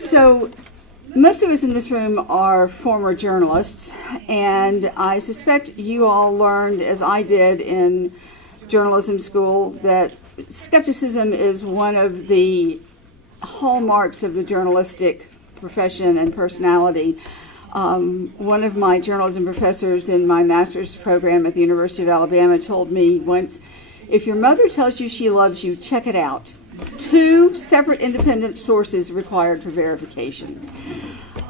So most of us in this room are former journalists, and I suspect you all learned, as I did in journalism school, that skepticism is one of the hallmarks of the journalistic profession and personality. One of my journalism professors in my master's program at the University of Alabama told me once, if your mother tells you she loves you, check it out. 2 separate independent sources required for verification.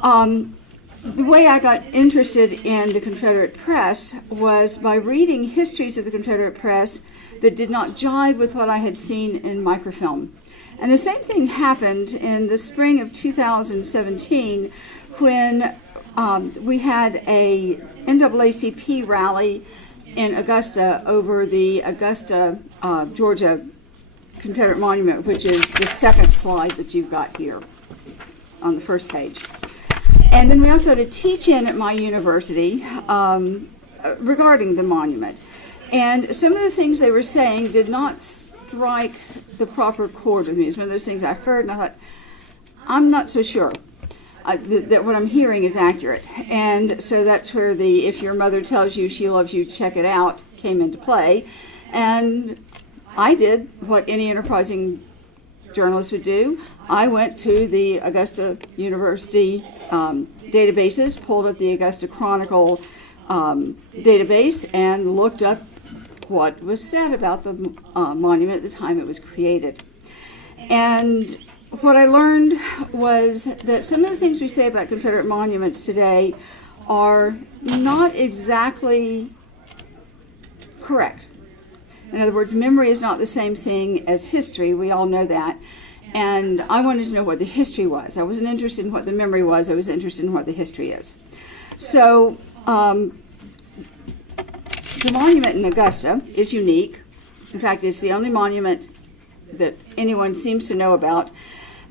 The way I got interested in the Confederate press was by reading histories of the Confederate press that did not jive with what I had seen in microfilm. And the same thing happened in the spring of 2017 when we had a NAACP rally in Augusta over the Augusta, Georgia Confederate Monument, which is the second slide that you've got here on the first page. And then we also had a teach-in at my university regarding the monument. And some of the things they were saying did not strike the proper chord with me. It's one of those things I heard and I thought, I'm not so sure that what I'm hearing is accurate. And so that's where the if your mother tells you she loves you, check it out came into play. And I did what any enterprising journalist would do. I went to the Augusta University databases, pulled up the Augusta Chronicle database, and looked up what was said about the monument at the time it was created. And what I learned was that some of the things we say about Confederate monuments today are not exactly correct. In other words, memory is not the same thing as history. We all know that. And I wanted to know what the history was. I wasn't interested in what the memory was. I was interested in what the history is. So the monument in Augusta is unique. In fact, it's the only monument that anyone seems to know about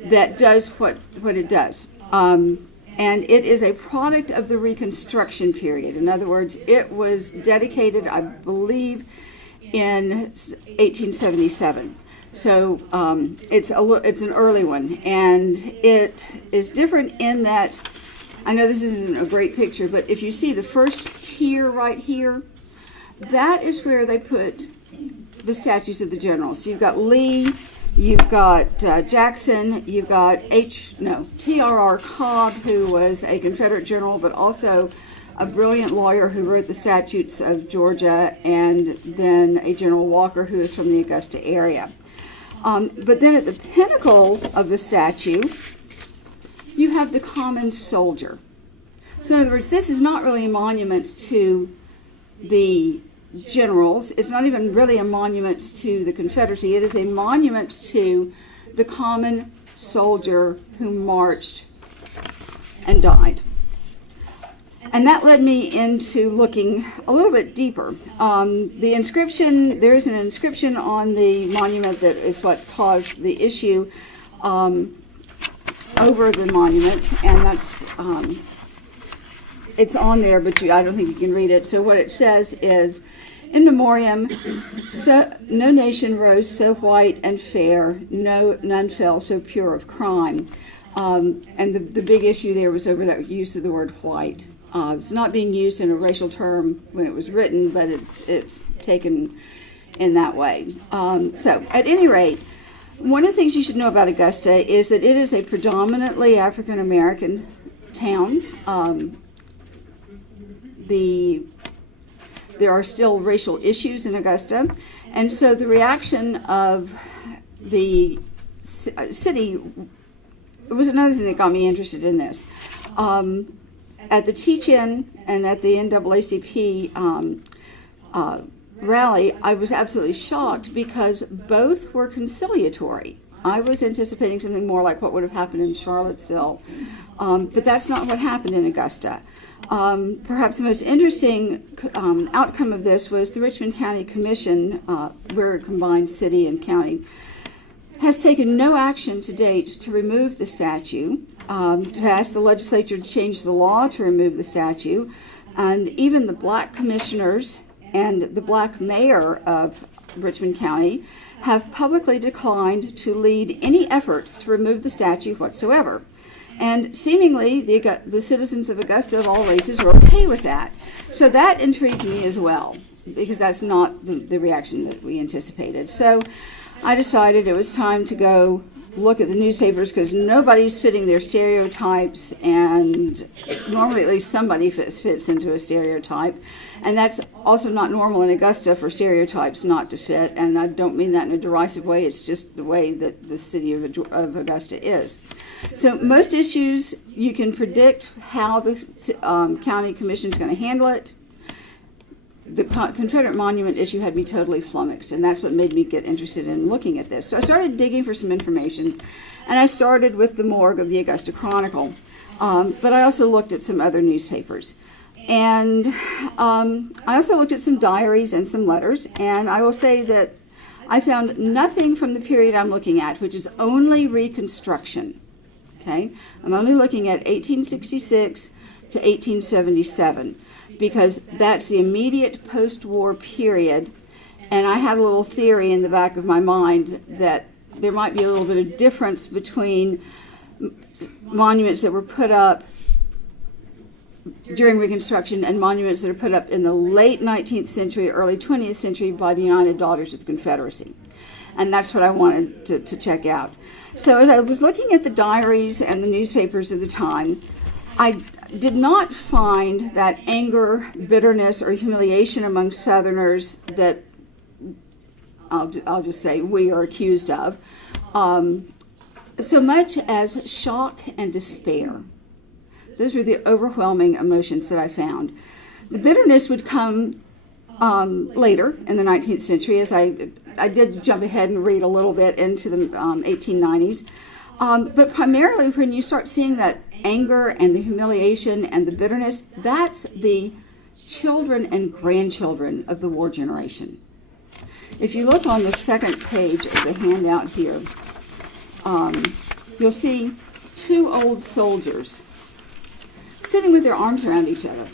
that does what it does. And it is a product of the Reconstruction period. In other words, it was dedicated, I believe, in 1877. So it's an early one, and it is different in that, I know this isn't a great picture, but if you see the first tier right here, that is where they put the statues of the generals. So you've got Lee, you've got Jackson, you've got T.R.R. Cobb, who was a Confederate general, but also a brilliant lawyer who wrote the statutes of Georgia, and then a General Walker who is from the Augusta area. But then at the pinnacle of the statue, you have the common soldier. So in other words, this is not really a monument to the generals. It's not even really a monument to the Confederacy. It is a monument to the common soldier who marched and died. And that led me into looking a little bit deeper. The inscription, there is an inscription on the monument that is what caused the issue over the monument, and that's, it's on there, but I don't think you can read it. So what it says is, in memoriam, no nation rose so white and fair, none fell so pure of crime. And the big issue there was over that use of the word white. It's not being used in a racial term when it was written, but it's taken in that way. So at any rate, one of the things you should know about Augusta is that it is a predominantly African American town. There are still racial issues in Augusta, and so the reaction of the city was another thing that got me interested in this. At the teach-in and at the NAACP rally, I was absolutely shocked because both were conciliatory. I was anticipating something more like what would have happened in Charlottesville, but that's not what happened in Augusta. Perhaps the most interesting outcome of this was the Richmond County Commission, we're a combined city and county, has taken no action to date to remove the statue, to ask the legislature to change the law to remove the statue, and even the black commissioners and the black mayor of Richmond County have publicly declined to lead any effort to remove the statue whatsoever. And seemingly, the citizens of Augusta of all races were okay with that. So that intrigued me as well, because that's not the reaction that we anticipated. So I decided it was time to go look at the newspapers, because nobody's fitting their stereotypes, and normally at least somebody fits into a stereotype. And that's also not normal in Augusta for stereotypes not to fit, and I don't mean that in a derisive way, it's just the way that the city of Augusta is. So most issues, you can predict how the county commission is going to handle it. The Confederate Monument issue had me totally flummoxed, and that's what made me get interested in looking at this. So I started digging for some information, and I started with the morgue of the Augusta Chronicle, but I also looked at some other newspapers. And I also looked at some diaries and some letters, and I will say that I found nothing from the period I'm looking at, which is only Reconstruction. Okay? I'm only looking at 1866 to 1877. Because that's the immediate post-war period, and I had a little theory in the back of my mind that there might be a little bit of difference between monuments that were put up during Reconstruction and monuments that are put up in the late 19th century, early 20th century by the United Daughters of the Confederacy. And that's what I wanted to check out. So as I was looking at the diaries and the newspapers of the time, I did not find that anger, bitterness, or humiliation among Southerners that I'll just say we are accused of, so much as shock and despair. Those were the overwhelming emotions that I found. The bitterness would come later in the 19th century, as I did jump ahead and read a little bit into the 1890s. But primarily when you start seeing that anger and the humiliation and the bitterness, that's the children and grandchildren of the war generation. If you look on the second page of the handout here, you'll see two old soldiers sitting with their arms around each other.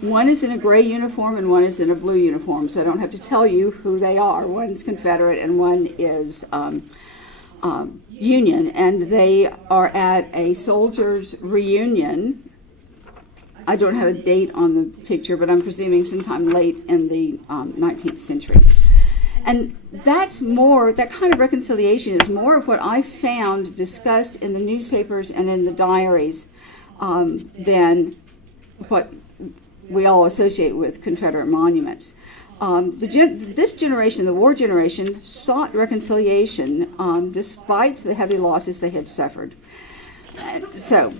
One is in a gray uniform and one is in a blue uniform, so I don't have to tell you who they are. One's Confederate and one is Union, and they are at a soldiers' reunion. I don't have a date on the picture, but I'm presuming sometime late in the 19th century. And that's more, that kind of reconciliation is more of what I found discussed in the newspapers and in the diaries than what we all associate with Confederate monuments. This generation, the war generation, sought reconciliation despite the heavy losses they had suffered. So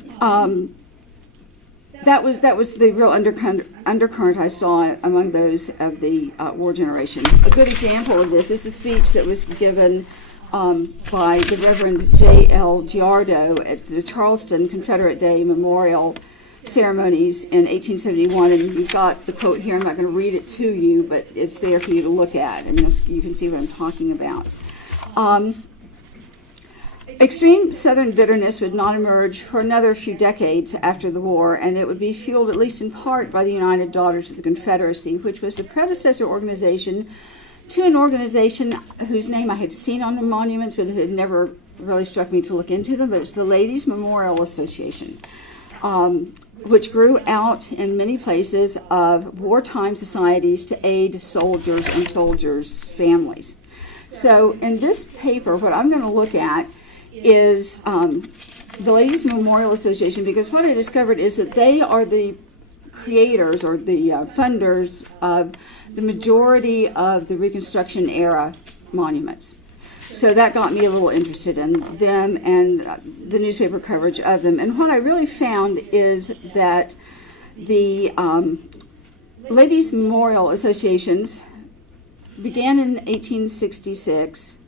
that was the real undercurrent I saw among those of the war generation. A good example of this is the speech that was given by the Reverend J.L. Giardo at the Charleston Confederate Day Memorial ceremonies in 1871, and you've got the quote here. I'm not going to read it to you, but it's there for you to look at, and you can see what I'm talking about. Extreme Southern bitterness would not emerge for another few decades after the war, and it would be fueled at least in part by the United Daughters of the Confederacy, which was the predecessor organization to an organization whose name I had seen on the monuments, but it had never really struck me to look into them, but it's the Ladies Memorial Association. Which grew out in many places of wartime societies to aid soldiers and soldiers' families. So in this paper, what I'm going to look at is the Ladies Memorial Association, because what I discovered is that they are the creators or the funders of the majority of the Reconstruction era monuments. So that got me a little interested in them and the newspaper coverage of them. And what I really found is that the Ladies Memorial Associations began in 1866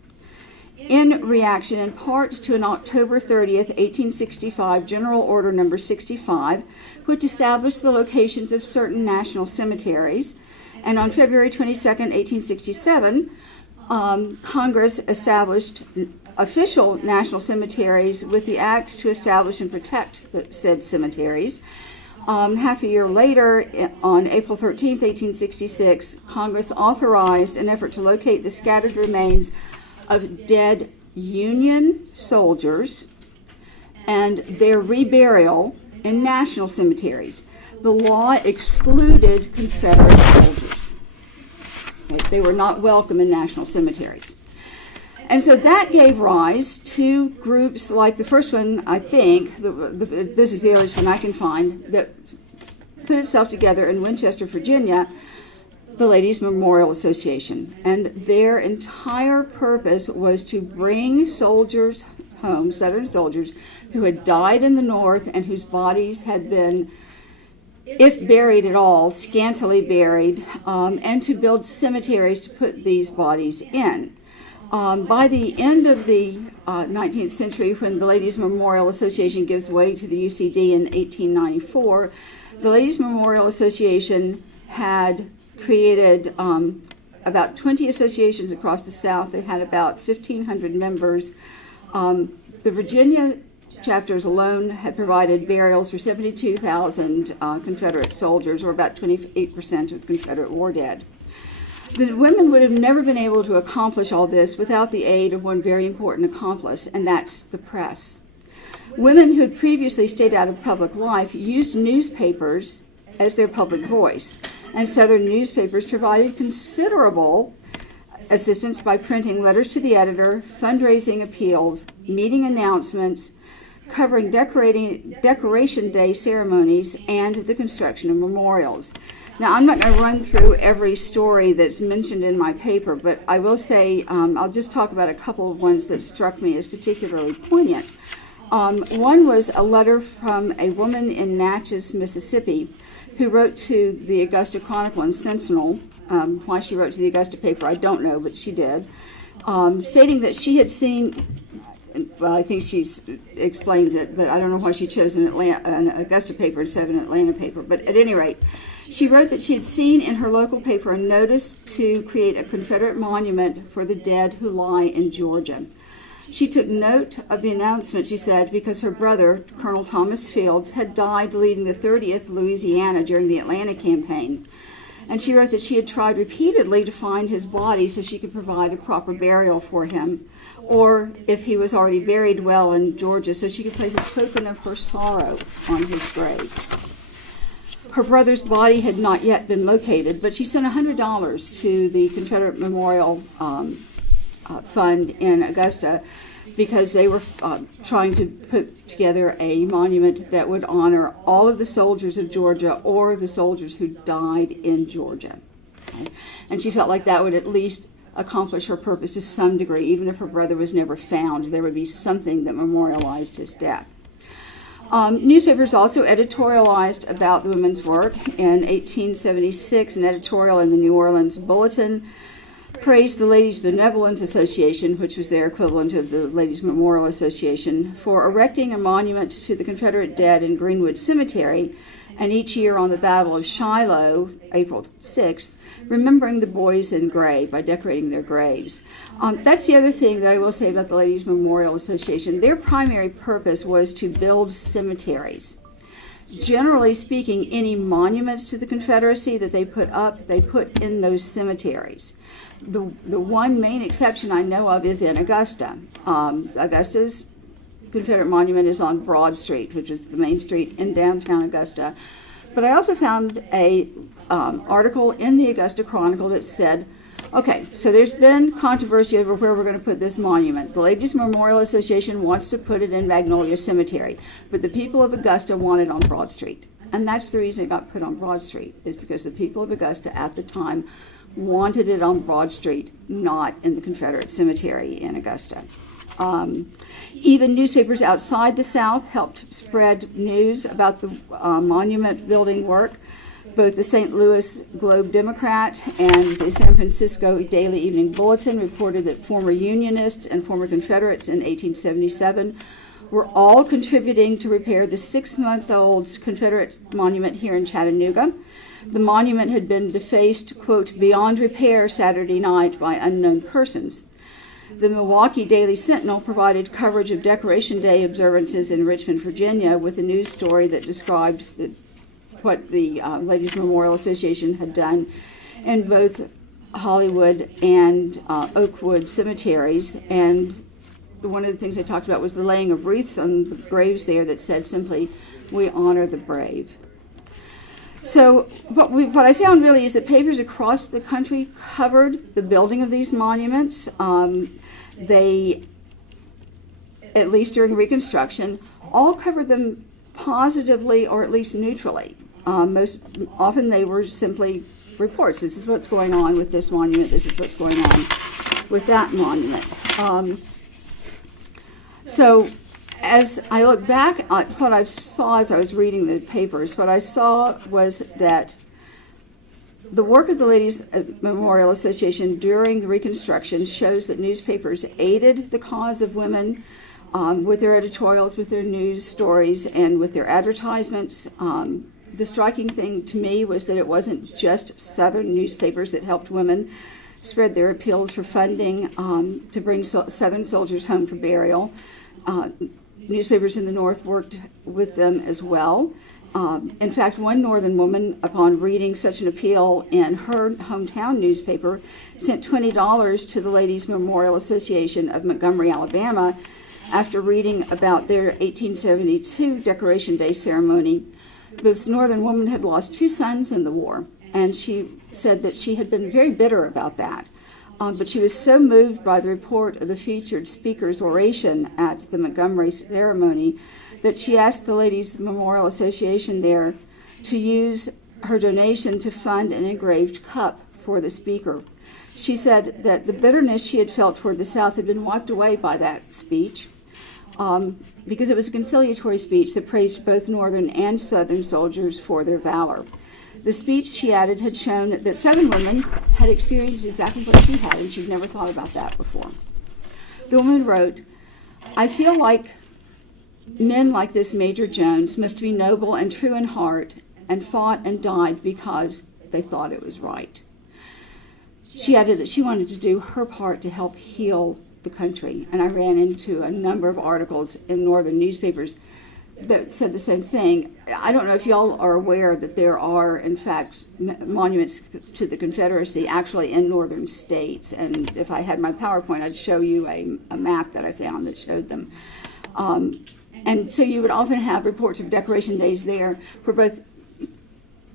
in reaction in part to an October 30th, 1865 General Order Number 65, which established the locations of certain national cemeteries. And on February 22nd, 1867, Congress established official national cemeteries with the act to establish and protect the said cemeteries. Half a year later, on April 13th, 1866, Congress authorized an effort to locate the scattered remains of dead Union soldiers and their reburial in national cemeteries. The law excluded Confederate soldiers. They were not welcome in national cemeteries. And so that gave rise to groups like the first one, I think, this is the earliest one I can find, that put itself together in Winchester, Virginia, the Ladies Memorial Association. And their entire purpose was to bring soldiers home, Southern soldiers, who had died in the North and whose bodies had been, if buried at all, scantily buried, and to build cemeteries to put these bodies in. By the end of the 19th century, when the Ladies Memorial Association gives way to the UCD in 1894, the Ladies Memorial Association had created about 20 associations across the South. They had about 1,500 members. The Virginia chapters alone had provided burials for 72,000 Confederate soldiers, or about 28% of the Confederate war dead. The women would have never been able to accomplish all this without the aid of one very important accomplice, and that's the press. Women who had previously stayed out of public life used newspapers as their public voice, and Southern newspapers provided considerable assistance by printing letters to the editor, fundraising appeals, meeting announcements, covering Decoration Day ceremonies, and the construction of memorials. Now, I'm not going to run through every story that's mentioned in my paper, but I will say I'll just talk about a couple of ones that struck me as particularly poignant. One was a letter from a woman in Natchez, Mississippi, who wrote to the Augusta Chronicle and Sentinel. Why she wrote to the Augusta paper, I don't know, but she did, stating that she had seen, well, I think she explains it, but I don't know why she chose an Augusta paper instead of an Atlanta paper. But at any rate, she wrote that she had seen in her local paper a notice to create a Confederate monument for the dead who lie in Georgia. She took note of the announcement, she said, because her brother, Colonel Thomas Fields, had died leading the 30th Louisiana during the Atlanta campaign. And she wrote that she had tried repeatedly to find his body so she could provide a proper burial for him, or if he was already buried well in Georgia, so she could place a token of her sorrow on his grave. Her brother's body had not yet been located, but she sent $100 to the Confederate Memorial Fund in Augusta because they were trying to put together a monument that would honor all of the soldiers of Georgia or the soldiers who died in Georgia. Okay? And she felt like that would at least accomplish her purpose to some degree. Even if her brother was never found, there would be something that memorialized his death. Newspapers also editorialized about the women's work. In 1876, an editorial in the New Orleans Bulletin praised the Ladies Benevolent Association, which was their equivalent of the Ladies Memorial Association, for erecting a monument to the Confederate dead in Greenwood Cemetery, and each year on the Battle of Shiloh, April 6th, remembering the boys in gray by decorating their graves. That's the other thing that I will say about the Ladies Memorial Association. Their primary purpose was to build cemeteries. Generally speaking, any monuments to the Confederacy that they put up, they put in those cemeteries. The one main exception I know of is in Augusta. Augusta's Confederate monument is on Broad Street, which is the main street in downtown Augusta. But I also found a article in the Augusta Chronicle that said, okay, so there's been controversy over where we're going to put this monument. The Ladies Memorial Association wants to put it in Magnolia Cemetery, but the people of Augusta want it on Broad Street. And that's the reason it got put on Broad Street, is because the people of Augusta at the time wanted it on Broad Street, not in the Confederate Cemetery in Augusta. Even newspapers outside the South helped spread news about the monument building work. Both the St. Louis Globe-Democrat and the San Francisco Daily Evening Bulletin reported that former Unionists and former Confederates in 1877 were all contributing to repair the 6-month-old Confederate monument here in Chattanooga. The monument had been defaced, quote, beyond repair Saturday night by unknown persons. The Milwaukee Daily Sentinel provided coverage of Decoration Day observances in Richmond, Virginia, with a news story that described what the Ladies Memorial Association had done in both Hollywood and Oakwood cemeteries. And one of the things they talked about was the laying of wreaths on the graves there that said simply, "We honor the brave." So what I found really is that papers across the country covered the building of these monuments. They, at least during Reconstruction, all covered them positively or at least neutrally. Most often they were simply reports. This is what's going on with this monument. This is what's going on with that monument. So as I look back at what I saw as I was reading the papers, what I saw was that the work of the Ladies Memorial Association during Reconstruction shows that newspapers aided the cause of women with their editorials, with their news stories, and with their advertisements. The striking thing to me was that it wasn't just Southern newspapers that helped women spread their appeals for funding to bring Southern soldiers home for burial. Newspapers in the North worked with them as well. In fact, one Northern woman, upon reading such an appeal in her hometown newspaper, sent $20 to the Ladies Memorial Association of Montgomery, Alabama, after reading about their 1872 Decoration Day ceremony. This Northern woman had lost 2 sons in the war, and she said that she had been very bitter about that. But she was so moved by the report of the featured speaker's oration at the Montgomery ceremony that she asked the Ladies Memorial Association there to use her donation to fund an engraved cup for the speaker. She said that the bitterness she had felt toward the South had been wiped away by that speech, because it was a conciliatory speech that praised both Northern and Southern soldiers for their valor. The speech, she added, had shown that Southern women had experienced exactly what she had, and she'd never thought about that before. The woman wrote, "I feel like men like this Major Jones must be noble and true in heart and fought and died because they thought it was right." She added that she wanted to do her part to help heal the country, and I ran into a number of articles in Northern newspapers that said the same thing. I don't know if y'all are aware that there are, in fact, monuments to the Confederacy actually in northern states, and if I had my PowerPoint, I'd show you a map that I found that showed them. And so you would often have reports of decoration days there where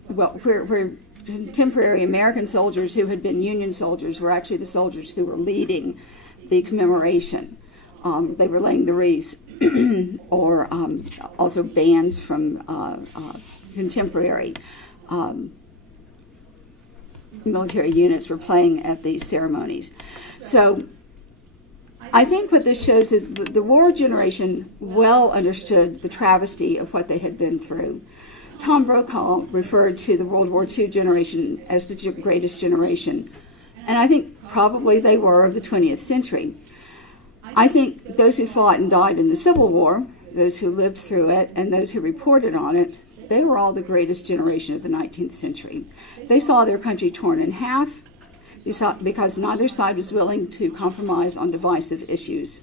where contemporary American soldiers who had been Union soldiers were actually the soldiers who were leading the commemoration. They were laying the wreaths, or also bands from contemporary military units were playing at these ceremonies. So I think what this shows is the war generation well understood the travesty of what they had been through. Tom Brokaw referred to the World War II generation as the greatest generation, and I think probably they were of the 20th century. I think those who fought and died in the Civil War, those who lived through it, and those who reported on it, they were all the greatest generation of the 19th century. They saw their country torn in half because neither side was willing to compromise on divisive issues.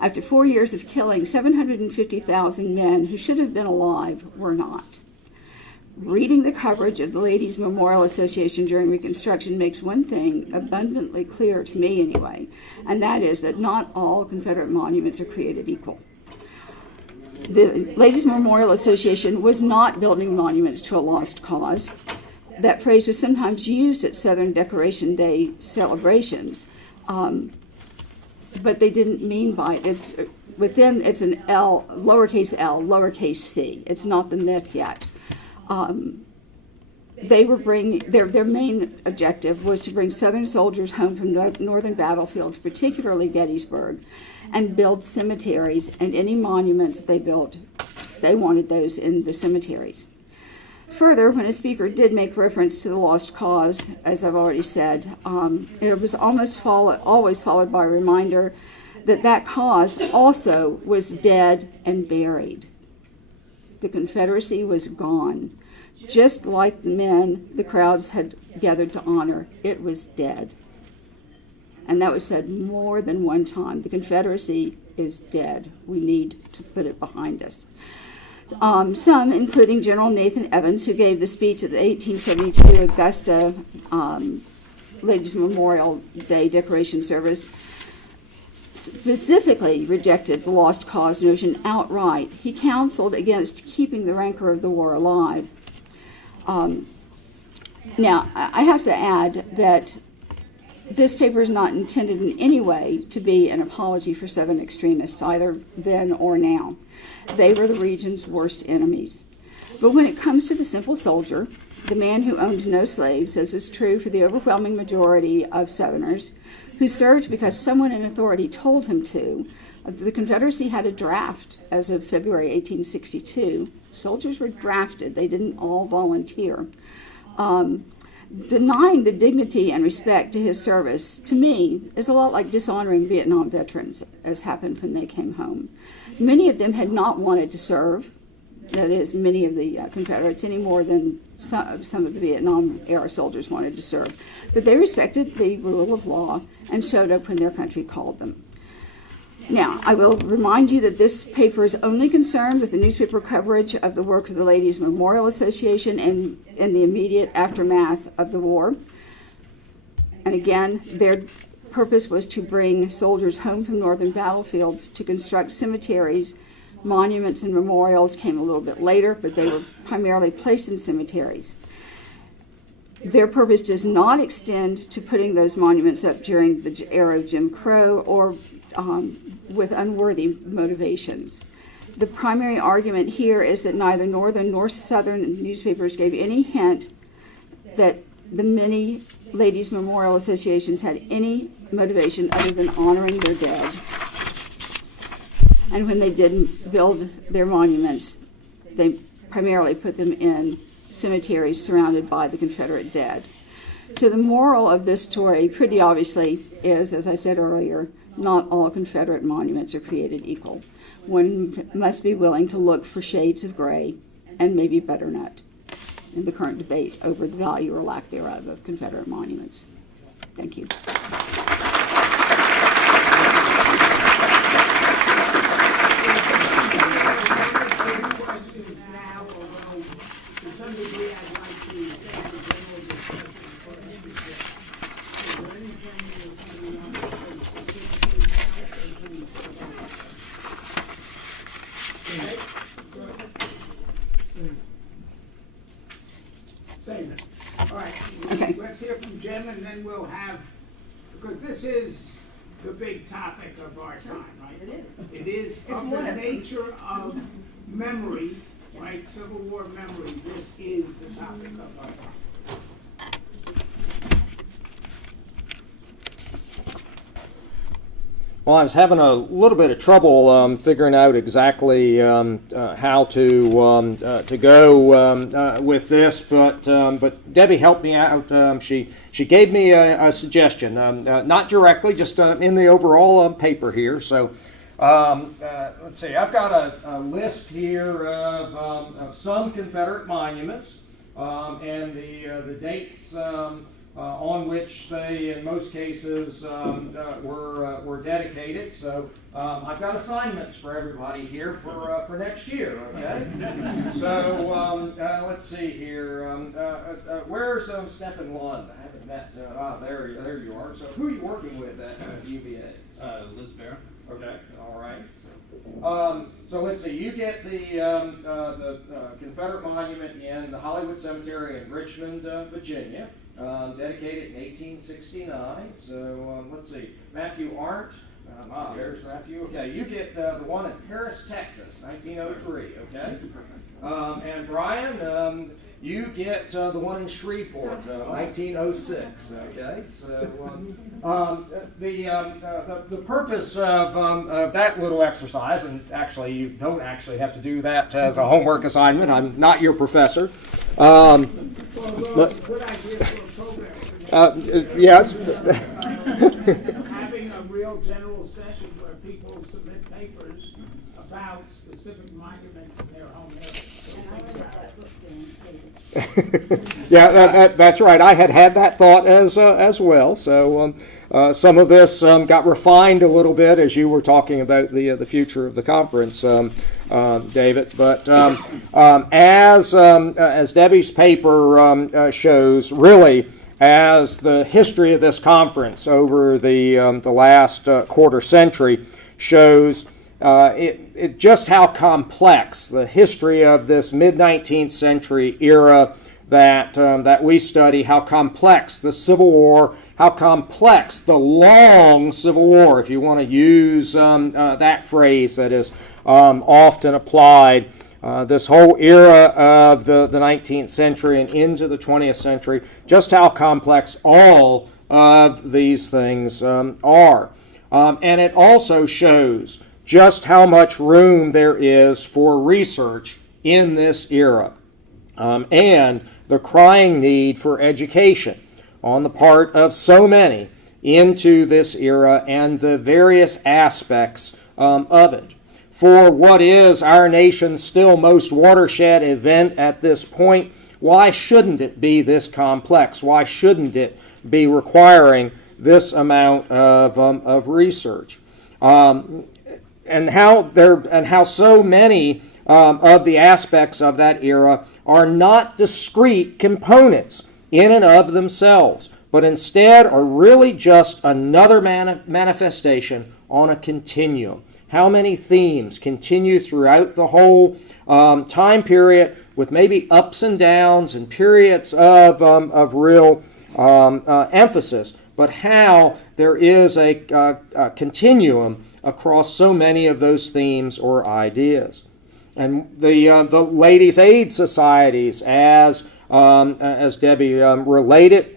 After 4 years of killing, 750,000 men who should have been alive were not. Reading the coverage of the Ladies Memorial Association during Reconstruction makes one thing abundantly clear to me anyway, and that is that not all Confederate monuments are created equal. The Ladies Memorial Association was not building monuments to a lost cause. That phrase was sometimes used at Southern Decoration Day celebrations, but they didn't mean by it. With them, it's an L, lowercase l, lowercase c. It's not the myth yet. They were bringing, their main objective was to bring Southern soldiers home from northern battlefields, particularly Gettysburg, and build cemeteries, and any monuments they built, they wanted those in the cemeteries. Further, when a speaker did make reference to the lost cause, as I've already said, it was always followed by a reminder that that cause also was dead and buried. The Confederacy was gone. Just like the men the crowds had gathered to honor, it was dead. And that was said more than one time. The Confederacy is dead. We need to put it behind us. Some, including General Nathan Evans, who gave the speech at the 1872 Augusta Ladies Memorial Day decoration service, specifically rejected the lost cause notion outright. He counseled against keeping the rancor of the war alive. Now, I have to add that this paper is not intended in any way to be an apology for Southern extremists, either then or now. They were the region's worst enemies. But when it comes to the simple soldier, the man who owned no slaves, as is true for the overwhelming majority of Southerners, who served because someone in authority told him to, the Confederacy had a draft as of February 1862. Soldiers were drafted. They didn't all volunteer. Denying the dignity and respect to his service, to me, is a lot like dishonoring Vietnam veterans, as happened when they came home. Many of them had not wanted to serve, that is, many of the Confederates, any more than some of the Vietnam-era soldiers wanted to serve. But they respected the rule of law and showed up when their country called them. Now, I will remind you that this paper is only concerned with the newspaper coverage of the work of the Ladies Memorial Association and in the immediate aftermath of the war. And again, their purpose was to bring soldiers home from northern battlefields to construct cemeteries. Monuments and memorials came a little bit later, but they were primarily placed in cemeteries. Their purpose does not extend to putting those monuments up during the era of Jim Crow or with unworthy motivations. The primary argument here is that neither northern nor southern newspapers gave any hint that the many ladies' memorial associations had any motivation other than honoring their dead. And when they didn't build their monuments, they primarily put them in cemeteries surrounded by the Confederate dead. So the moral of this story pretty obviously is, as I said earlier, not all Confederate monuments are created equal. One must be willing to look for shades of gray and maybe butternut in the current debate over the value or lack thereof of Confederate monuments. Thank you. All right, Okay. Let's hear from Jim, and then we'll have, because this is the big topic of our time, right? It is. It is of the nature of memory, right, Civil War memory. This is the topic of our time. Well, I was having a little bit of trouble figuring out exactly how to go with this, but Debbie helped me out. She gave me a suggestion, not directly, just in the overall paper here. So let's see. I've got a list here of some Confederate monuments and the dates. On which they, in most cases, were dedicated. So I've got assignments for everybody here for next year. Okay. So let's see here. Where's Stephen Lund? I haven't met. There you are. So who are you working with at UVA? Liz Barron. Okay. All right. So let's see. You get the Confederate monument in the Hollywood Cemetery in Richmond, Virginia. Dedicated in 1869. So let's see. Matthew Arndt. There's Matthew. Okay, you get the one in Paris, Texas, 1903. Okay. And Brian, you get the one in Shreveport, 1906. Okay. So the purpose of that little exercise, and actually you don't actually have to do that as a homework assignment. I'm not your professor. Good idea for a program. Yes. Having a real general session where people submit papers about specific monuments in their home area. Yeah, that's right. I had that thought as well. So some of this got refined a little bit as you were talking about the future of the conference, David. But as Debbie's paper shows, really, as the history of this conference over the last quarter century shows, it just how complex the history of this mid-19th century era that we study, how complex the Civil War, how complex the long Civil War, if you want to use that phrase that is often applied, this whole era of the 19th century and into the 20th century, just how complex all of these things are. And it also shows just how much room there is for research in this era, and the crying need for education on the part of so many into this era and the various aspects of it. For what is our nation's still most watershed event at this point, why shouldn't it be this complex? Why shouldn't it be requiring this amount of research? And how so many of the aspects of that era are not discrete components in and of themselves, but instead are really just another manifestation on a continuum. How many themes continue throughout the whole time period with maybe ups and downs and periods of real emphasis, but how there is a continuum across so many of those themes or ideas. And the ladies' aid societies, as Debbie related,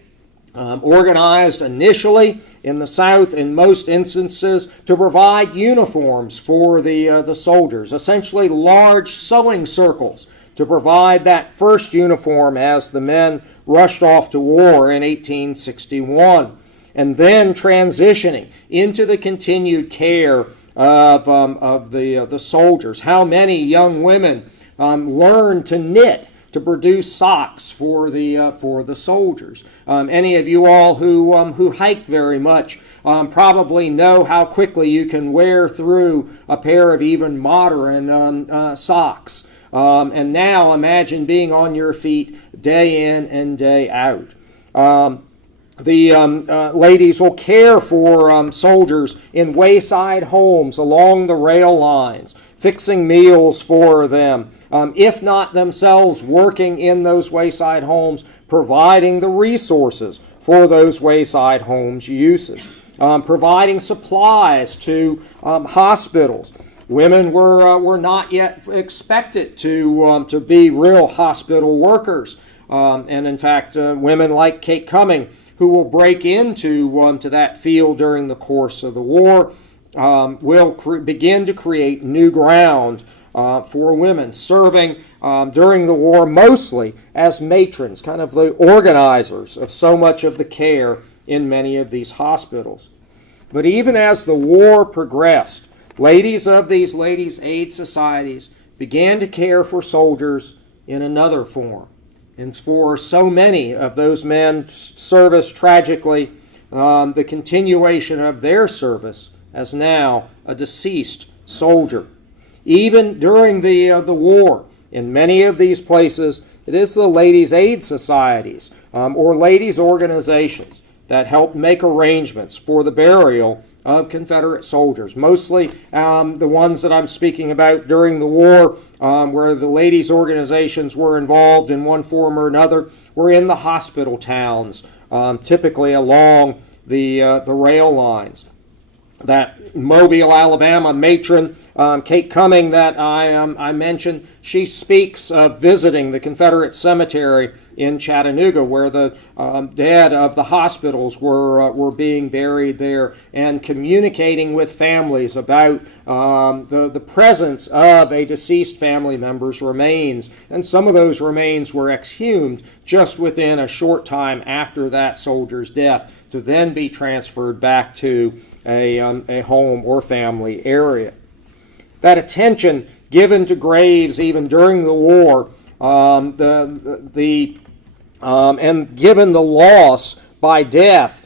organized initially in the South in most instances to provide uniforms for the soldiers, essentially large sewing circles to provide that first uniform as the men rushed off to war in 1861, and then transitioning into the continued care of the soldiers. How many young women learned to knit to produce socks for the soldiers? Any of you all who hike very much probably know how quickly you can wear through a pair of even modern socks. And now imagine being on your feet day in and day out. The ladies will care for soldiers in wayside homes along the rail lines, fixing meals for them, if not themselves working in those wayside homes, providing the resources for those wayside homes' uses, providing supplies to hospitals. Women were not yet expected to be real hospital workers, and in fact, women like Kate Cumming, who will break into to that field during the course of the war, will begin to create new ground for women, serving during the war mostly as matrons, kind of the organizers of so much of the care in many of these hospitals. But even as the war progressed, ladies of these ladies' aid societies began to care for soldiers in another form. And for so many of those men's service, tragically, the continuation of their service as now a deceased soldier. Even during the war, in many of these places, it is the ladies' aid societies or ladies' organizations that help make arrangements for the burial of Confederate soldiers. Mostly the ones that I'm speaking about during the war, where the ladies' organizations were involved in one form or another, were in the hospital towns, typically along the rail lines. That Mobile, Alabama matron, Kate Cumming, that I mentioned, she speaks of visiting the Confederate Cemetery in Chattanooga, where the dead of the hospitals were being buried there, and communicating with families about the presence of a deceased family member's remains. And some of those remains were exhumed just within a short time after that soldier's death, to then be transferred back to a home or family area. That attention given to graves even during the war, and given the loss by death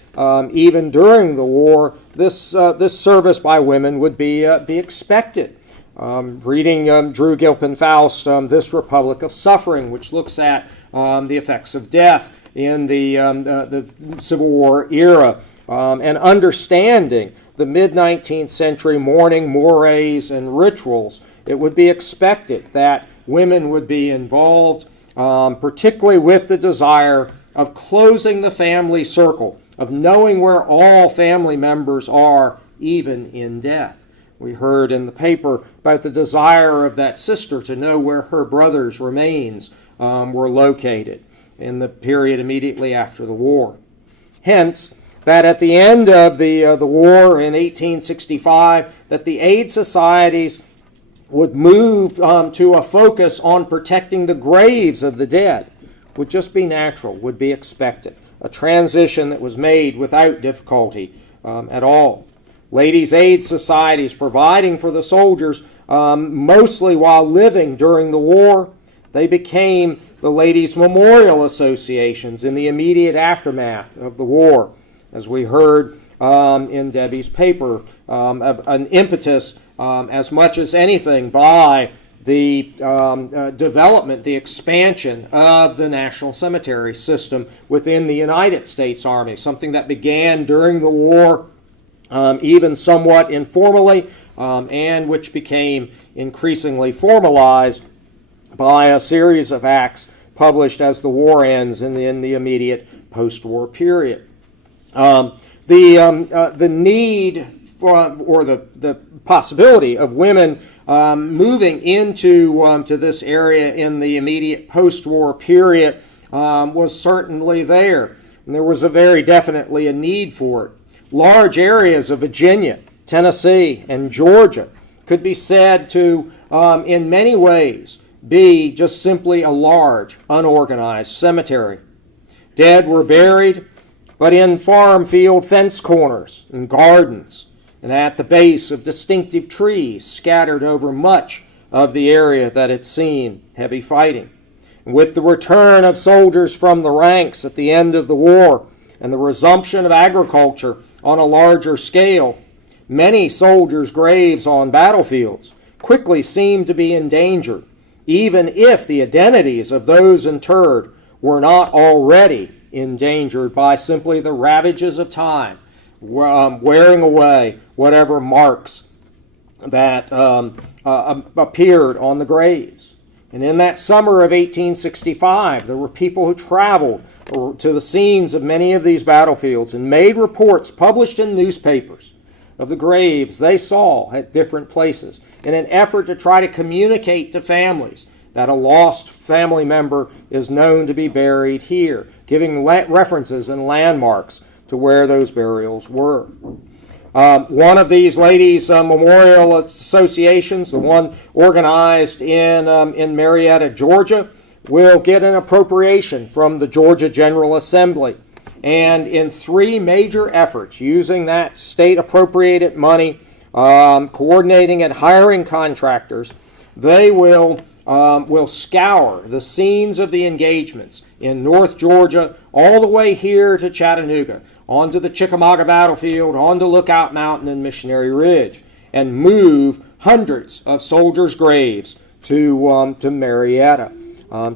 even during the war, this service by women would be expected. Reading Drew Gilpin Faust, This Republic of Suffering, which looks at the effects of death in the Civil War era, and understanding the mid-19th century mourning mores and rituals, it would be expected that women would be involved, particularly with the desire of closing the family circle, of knowing where all family members are, even in death. We heard in the paper about the desire of that sister to know where her brother's remains were located in the period immediately after the war. Hence, that at the end of the war in 1865, that the aid societies would move to a focus on protecting the graves of the dead would just be natural, would be expected. A transition that was made without difficulty at all. Ladies' aid societies providing for the soldiers, mostly while living during the war, they became the Ladies' Memorial Associations in the immediate aftermath of the war. As we heard in Debbie's paper, an impetus as much as anything by the development, the expansion of the National Cemetery system within the United States Army, something that began during the war, even somewhat informally, and which became increasingly formalized by a series of acts published as the war ends in the immediate post-war period. The need for, or the possibility of women moving into to this area in the immediate post-war period was certainly there. And there was very definitely a need for it. Large areas of Virginia, Tennessee, and Georgia could be said to, in many ways, be just simply a large, unorganized cemetery. Dead were buried, but in farm field fence corners and gardens, and at the base of distinctive trees scattered over much of the area that had seen heavy fighting. And with the return of soldiers from the ranks at the end of the war and the resumption of agriculture on a larger scale, many soldiers' graves on battlefields quickly seemed to be endangered, even if the identities of those interred were not already endangered by simply the ravages of time, wearing away whatever marks that appeared on the graves. And in that summer of 1865, there were people who traveled to the scenes of many of these battlefields and made reports published in newspapers of the graves they saw at different places in an effort to try to communicate to families that a lost family member is known to be buried here, giving references and landmarks to where those burials were. One of these ladies' memorial associations, the one organized in Marietta, Georgia, will get an appropriation from the Georgia General Assembly. And in 3 major efforts, using that state appropriated money, coordinating and hiring contractors, they will scour the scenes of the engagements in North Georgia all the way here to Chattanooga, onto the Chickamauga battlefield, onto Lookout Mountain and Missionary Ridge, and move hundreds of soldiers' graves to Marietta.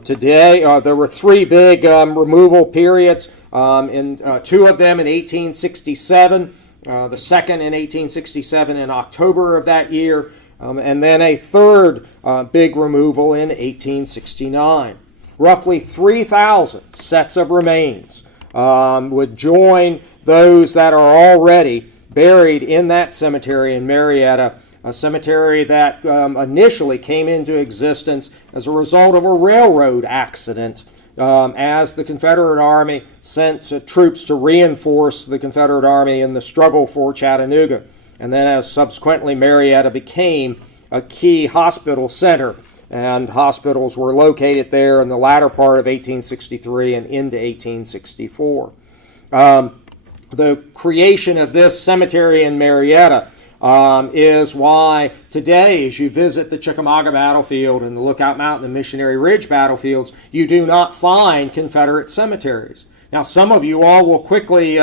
Today, there were 3 big removal periods, 2 of them in 1867, the second in 1867 in October of that year, and then a third big removal in 1869. Roughly 3,000 sets of remains would join those that are already buried in that cemetery in Marietta, a cemetery that initially came into existence as a result of a railroad accident as the Confederate Army sent troops to reinforce the Confederate Army in the struggle for Chattanooga. And then as subsequently Marietta became a key hospital center, and hospitals were located there in the latter part of 1863 and into 1864. The creation of this cemetery in Marietta is why today, as you visit the Chickamauga battlefield and the Lookout Mountain and Missionary Ridge battlefields, you do not find Confederate cemeteries. Now, some of you all will quickly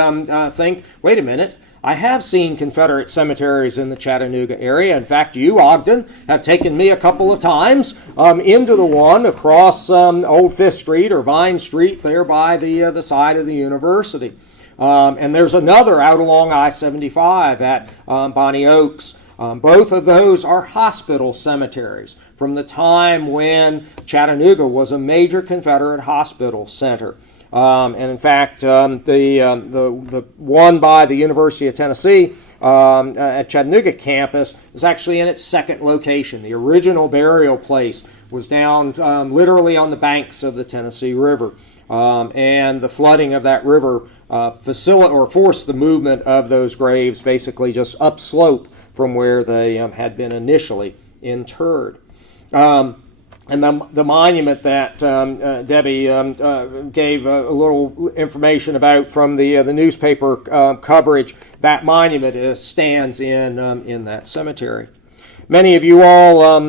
think, wait a minute, I have seen Confederate cemeteries in the Chattanooga area. In fact, you, Ogden, have taken me a couple of times into the one across Old Fifth Street or Vine Street there by the side of the university. And there's another out along I-75 at Bonnie Oaks. Both of those are hospital cemeteries from the time when Chattanooga was a major Confederate hospital center. And in fact, the one by the University of Tennessee at Chattanooga campus is actually in its second location. The original burial place was down literally on the banks of the Tennessee River. And the flooding of that river forced the movement of those graves basically just upslope from where they had been initially interred. And the monument that Debbie gave a little information about from the newspaper coverage, that monument stands in that cemetery. Many of you all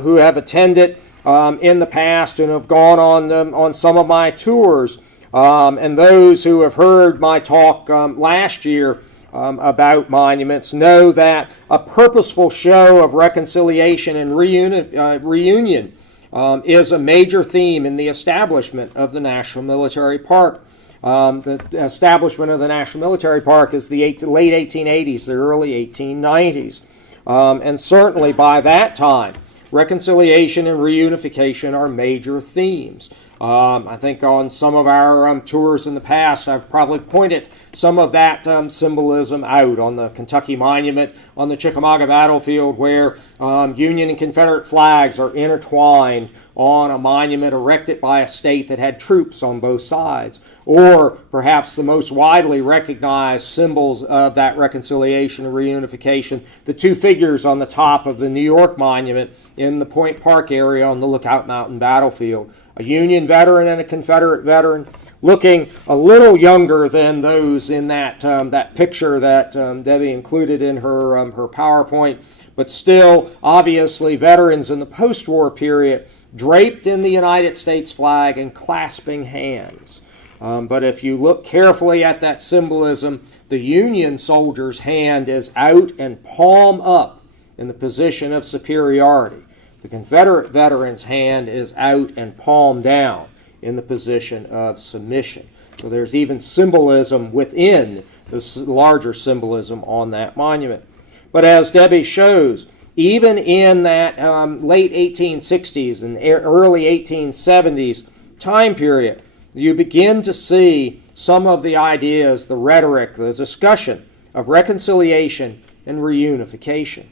who have attended in the past and have gone on some of my tours, and those who have heard my talk last year about monuments know that a purposeful show of reconciliation and reunion is a major theme in the establishment of the National Military Park. The establishment of the National Military Park is the late 1880s, the early 1890s. And certainly by that time, reconciliation and reunification are major themes. I think on some of our tours in the past, I've probably pointed some of that symbolism out on the Kentucky Monument, on the Chickamauga battlefield, where Union and Confederate flags are intertwined on a monument erected by a state that had troops on both sides. Or perhaps the most widely recognized symbols of that reconciliation and reunification, the two figures on the top of the New York Monument in the Point Park area on the Lookout Mountain battlefield. A Union veteran and a Confederate veteran, looking a little younger than those in that picture that Debbie included in her PowerPoint, but still obviously veterans in the post-war period, draped in the United States flag and clasping hands. But if you look carefully at that symbolism, the Union soldier's hand is out and palm up in the position of superiority. The Confederate veteran's hand is out and palm down in the position of submission. So there's even symbolism within the larger symbolism on that monument. But as Debbie shows, even in that late 1860s and early 1870s time period, you begin to see some of the ideas, the rhetoric, the discussion of reconciliation and reunification.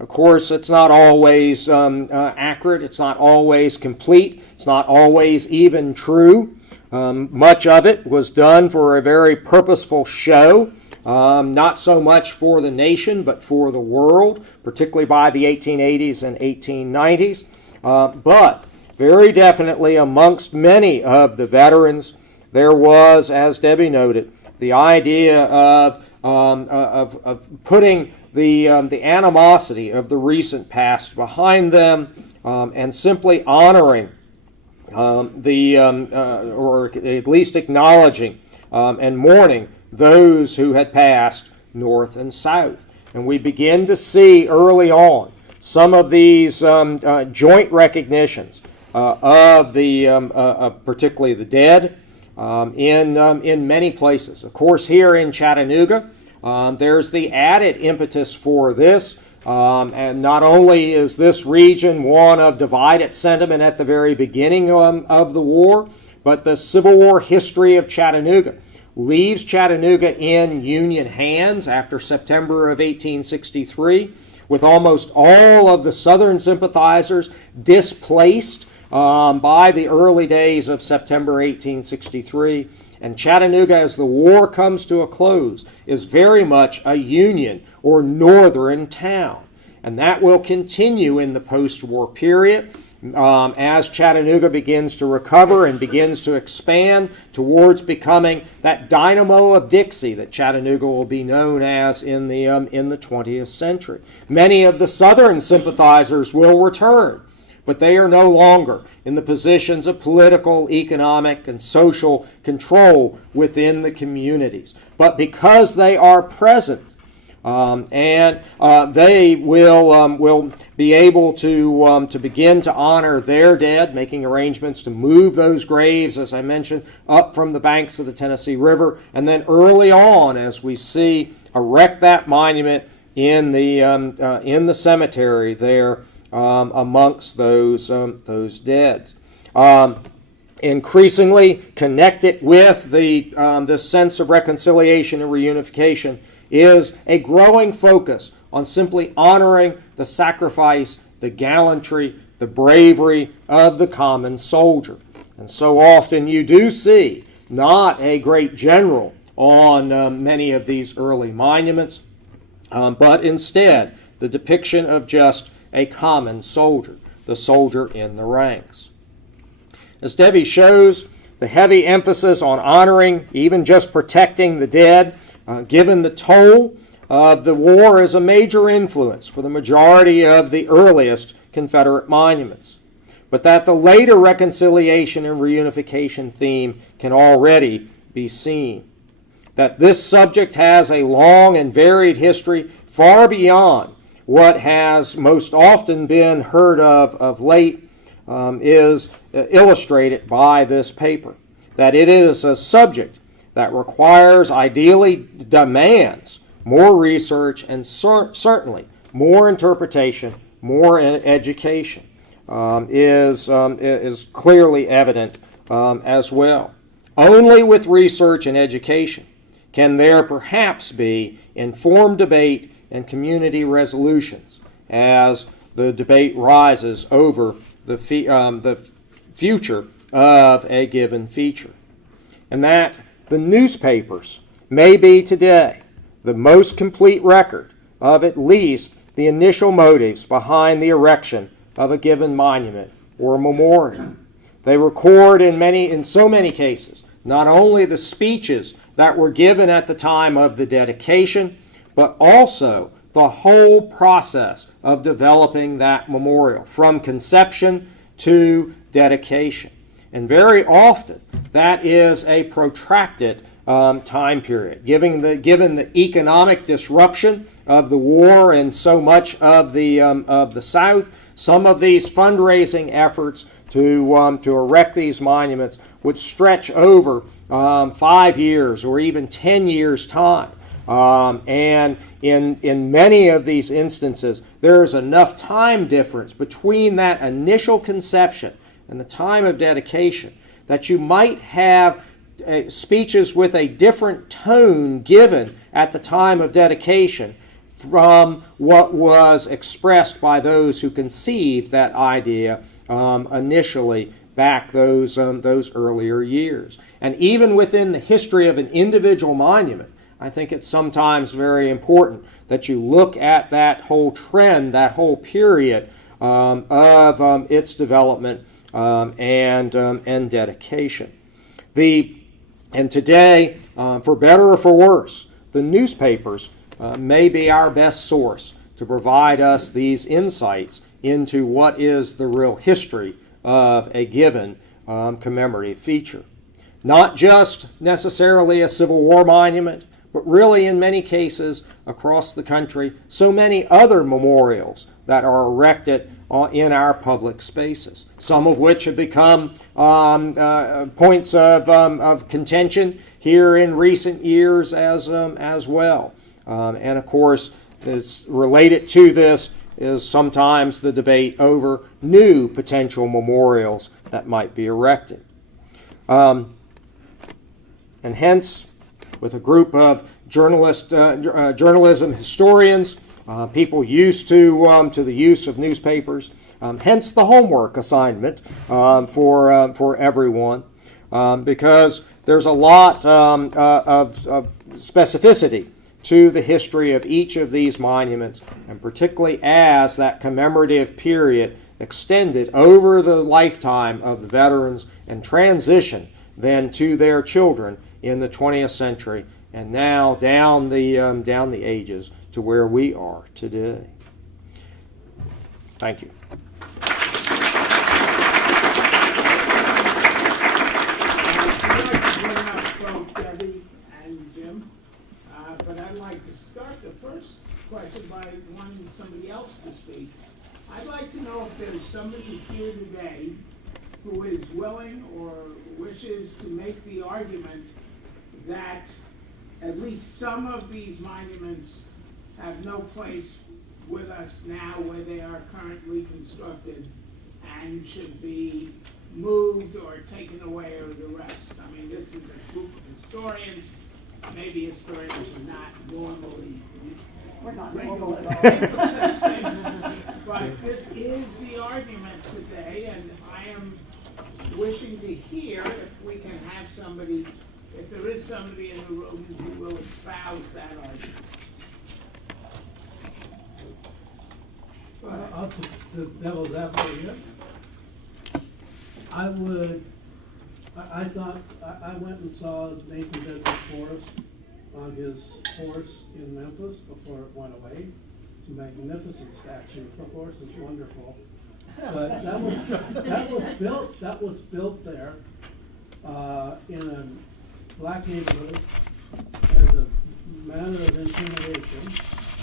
Of course, it's not always accurate. It's not always complete. It's not always even true. Much of it was done for a very purposeful show, not so much for the nation, but for the world, particularly by the 1880s and 1890s. But very definitely amongst many of the veterans, there was, as Debbie noted, the idea of putting the animosity of the recent past behind them and simply honoring or at least acknowledging and mourning those who had passed north and south. And we begin to see early on some of these joint recognitions of particularly the dead in many places. Of course, here in Chattanooga, there's the added impetus for this, and not only is this region one of divided sentiment at the very beginning of the war, but the Civil War history of Chattanooga leaves Chattanooga in Union hands after September of 1863, with almost all of the Southern sympathizers displaced by the early days of September 1863. And Chattanooga, as the war comes to a close, is very much a Union or Northern town. And that will continue in the post-war period as Chattanooga begins to recover and begins to expand towards becoming that dynamo of Dixie that Chattanooga will be known as in the 20th century. Many of the Southern sympathizers will return, but they are no longer in the positions of political, economic, and social control within the communities. But because they are present, they will be able to begin to honor their dead, making arrangements to move those graves, as I mentioned, up from the banks of the Tennessee River, and then early on, as we see, erect that monument in the cemetery there amongst those dead. Increasingly connected with the sense of reconciliation and reunification is a growing focus on simply honoring the sacrifice, the gallantry, the bravery of the common soldier. And so often you do see not a great general on many of these early monuments, but instead the depiction of just a common soldier, the soldier in the ranks. As Debbie shows, the heavy emphasis on honoring, even just protecting the dead, given the toll of the war, is a major influence for the majority of the earliest Confederate monuments. But that the later reconciliation and reunification theme can already be seen. That this subject has a long and varied history far beyond what has most often been heard of late is illustrated by this paper. That it is a subject that requires, ideally demands, more research and certainly more interpretation, more education is clearly evident as well. Only with research and education can there perhaps be informed debate and community resolutions as the debate rises over the future of a given feature. And that the newspapers may be today the most complete record of at least the initial motives behind the erection of a given monument or memorial. They record in so many cases not only the speeches that were given at the time of the dedication, but also the whole process of developing that memorial, from conception to dedication. And very often, that is a protracted time period. Given the economic disruption of the war in so much of the South, some of these fundraising efforts to erect these monuments would stretch over 5 years or even 10 years' time. And in many of these instances, there is enough time difference between that initial conception and the time of dedication that you might have speeches with a different tone given at the time of dedication from what was expressed by those who conceived that idea initially back those earlier years. And even within the history of an individual monument, I think it's sometimes very important that you look at that whole trend, that whole period of its development and dedication. And today, for better or for worse, the newspapers may be our best source to provide us these insights into what is the real history of a given commemorative feature. Not just necessarily a Civil War monument, but really in many cases across the country, so many other memorials that are erected in our public spaces, some of which have become points of contention here in recent years as well. And of course, is related to this is sometimes the debate over new potential memorials that might be erected. And hence, with a group of journalism historians, people used to the use of newspapers, hence the homework assignment for everyone, because there's a lot of specificity to the history of each of these monuments, and particularly as that commemorative period extended over the lifetime of the veterans and transitioned then to their children in the 20th century, and now down the ages to where we are today. Thank you. somebody here today who is willing or wishes to make the argument that at least some of these monuments have no place with us now where they are currently constructed and should be moved or taken away or the rest. I mean, this is a group of historians. Maybe historians are not normally. We're not regular normal at all. But this is the argument today, and I am wishing to hear if we can have somebody, if there is somebody in the room who will espouse that argument. I'll take the devil's advocate. I went and saw Nathan Bedford Forrest on his horse in Memphis before it went away. It's a magnificent statue. The horse is wonderful. But that was built there in a black neighborhood as a manner of intimidation.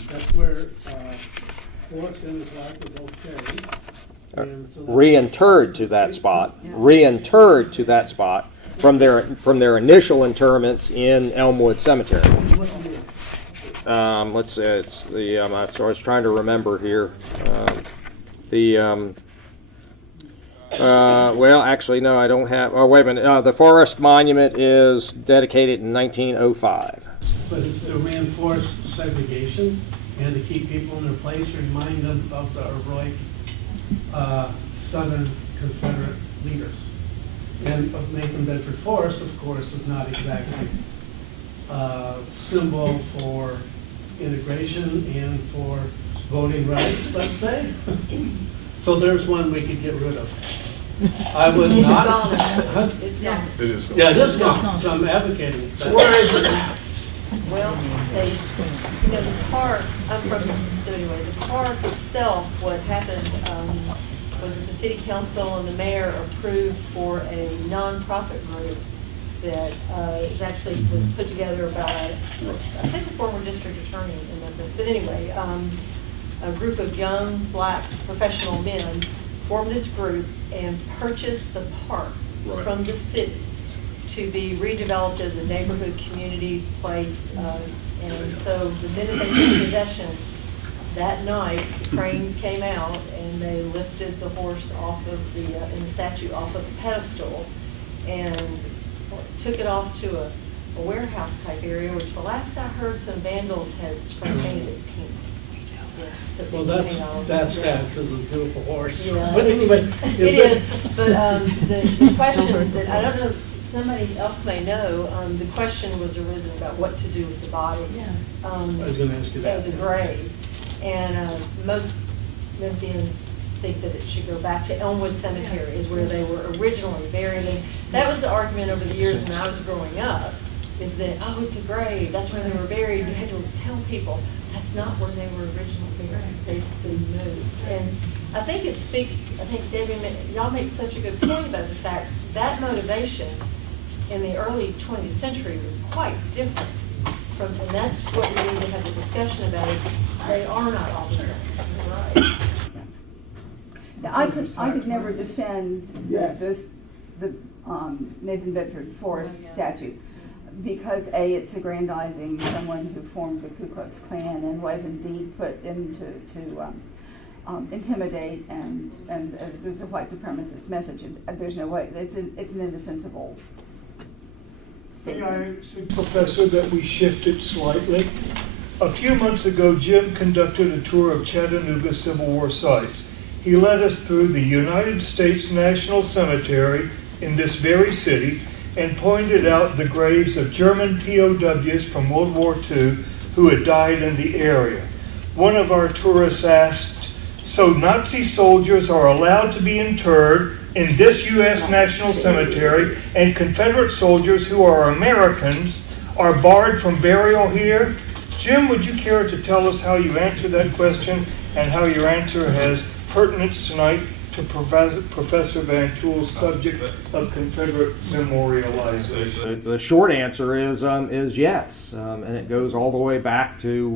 That's where Forrest and his wife were both carried. And so Reinterred to that spot. Reinterred to that spot from their initial interments in Elmwood Cemetery. Let's say it's the. So I was trying to remember here. Well, actually, no, I don't have. Oh, wait a minute. The Forest Monument is dedicated in 1905. But it's to reinforce segregation and to keep people in their place, remind them of the heroic Southern Confederate leaders. And of Nathan Bedford Forrest, of course, is not exactly a symbol for integration and for voting rights, let's say. So there's one we could get rid of. I would not. It's gone. It is gone. Yeah, it is gone, so I'm advocating that. Where is it now? Well, the park, I'm from, so anyway, the park itself, what happened was that the city council and the mayor approved for a nonprofit group that was put together by, I think, the former district attorney in Memphis. But anyway, a group of young black professional men formed this group and purchased the park from the city to be redeveloped as a neighborhood community place. And so the minute they took possession, that night, the cranes came out and they lifted the horse off of and the statue off of the pedestal and took it off to a warehouse type area, which the last I heard, some vandals had spray painted it pink. Yeah, Well, that's sad because of the beautiful horse. Yeah. But anyway. It is, but the question that, I don't know, somebody else may know, the question was arisen about what to do with the bodies. I was going to ask you that. As a grave. And most Memphians think that it should go back to Elmwood Cemetery is where they were originally buried. And that was the argument over the years when I was growing up, is that, oh, it's a grave, that's where they were buried. You had to tell people, that's not where they were originally buried. They've been moved. And I think it speaks, I think, Debbie, y'all make such a good point about the fact that motivation in the early 20th century was quite different. And that's what we need to have the discussion about, is they are not all the same. Right. Now, I could never defend Yes. the Nathan Bedford Forrest statue because A, it's aggrandizing someone who formed the Ku Klux Klan and was indeed put in to intimidate and there's a white supremacist message. And there's no way, it's an indefensible May I statement. say, Professor, that we shifted slightly? A few months ago, Jim conducted a tour of Chattanooga Civil War sites. He led us through the United States National Cemetery in this very city and pointed out the graves of German POWs from World War II who had died in the area. One of our tourists asked, so Nazi soldiers are allowed to be interred in this U.S. National Cemetery, and Confederate soldiers who are Americans are barred from burial here? Jim, would you care to tell us how you answer that question and how your answer has pertinence tonight to Professor Van Tuyll's subject of Confederate memorialization? The short answer is yes, and it goes all the way back to